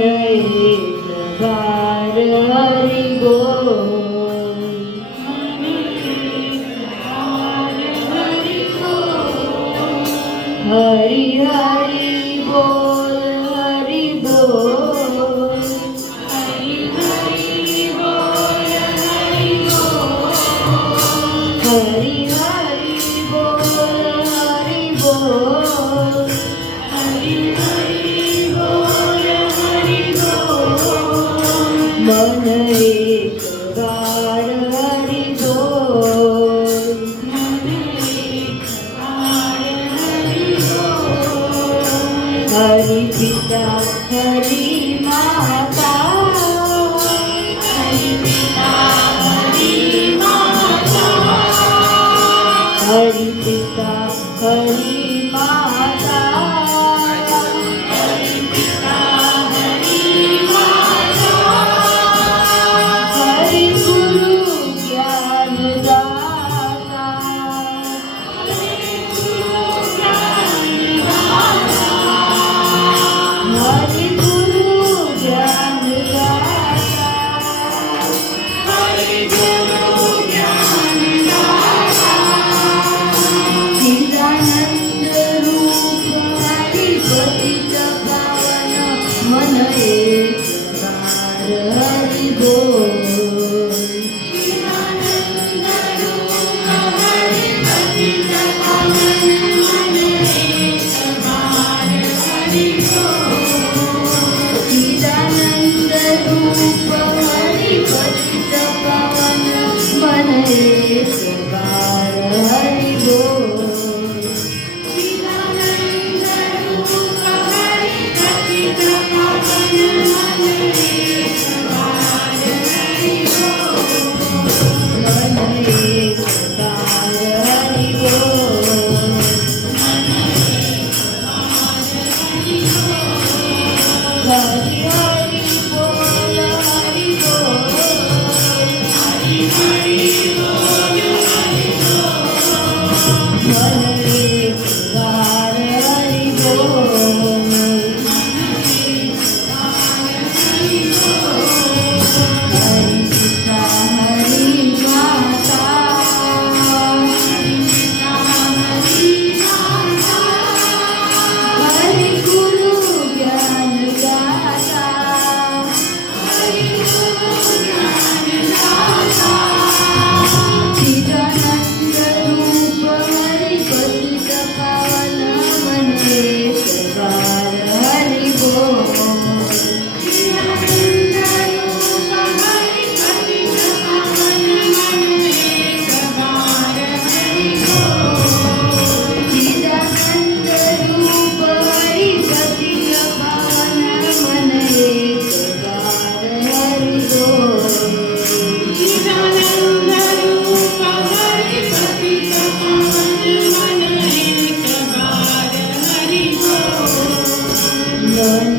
એક વાર હરિ બોલ. હરિ હરિ બોલ, હરિ બોલ. હરિ હરિ બોલ, હરિ બોલ. હરિ હરિ બોલ, હરિ બોલ. હરિ હરિ બોલ, હરિ બોલ. મન એક વાર હરિ બોલ. હરિ પિતા હરિ માતા. હરિ પિતા હરિ માતા. હરિ પિતા હરિ માતા. હરિ પિતા હરિ માતા. હરિ ગુરુ જ્ઞાન દાતા. હરિ ગુરુ જ્ઞાન દાતા. હરિ ગુરુ જ્ઞાન દાતા. હરિ ગુરુ જ્ઞાન દાતા. ચિદાનંદ રૂપ હરિ પતિત પાવન મન એક વાર હરિ બોલ. ચિદાનંદ રૂપ હરિ પતિત પાવન મન એક વાર હરિ બોલ. ચિદાનંદ રૂપ હરિ પતિત પાવન મન એક વાર હરિ બોલ. ચિદાનંદ રૂપ હરિ પતિત પાવન મન એક વાર હરિ બોલ. મન એક વાર હરિ બોલ. હરિ હરિ બોલ, હરિ બોલ. હરિ હરિ બોલ, હરિ બોલ. મન એક વાર હરિ બોલ. હરિ પિતા હરિ માતા. હરિ પિતા હરિ માતા. હરિ ગુરુ જ્ઞાન દાતા. હરિ ગુરુ જ્ઞાન દાતા. ચિદાનંદ રૂપ હરિ પતિત પાવન મન એક વાર હરિ બોલ. ચિદાનંદ રૂપ હરિ પતિત પાવન મન એક વાર હરિ બોલ. ચિદાનંદ રૂપ હરિ પતિત પાવન મન એક વાર હરિ બોલ. ચિદાનંદ રૂપ હરિ પતિત પાવન મન એક વાર હરિ બોલ. મન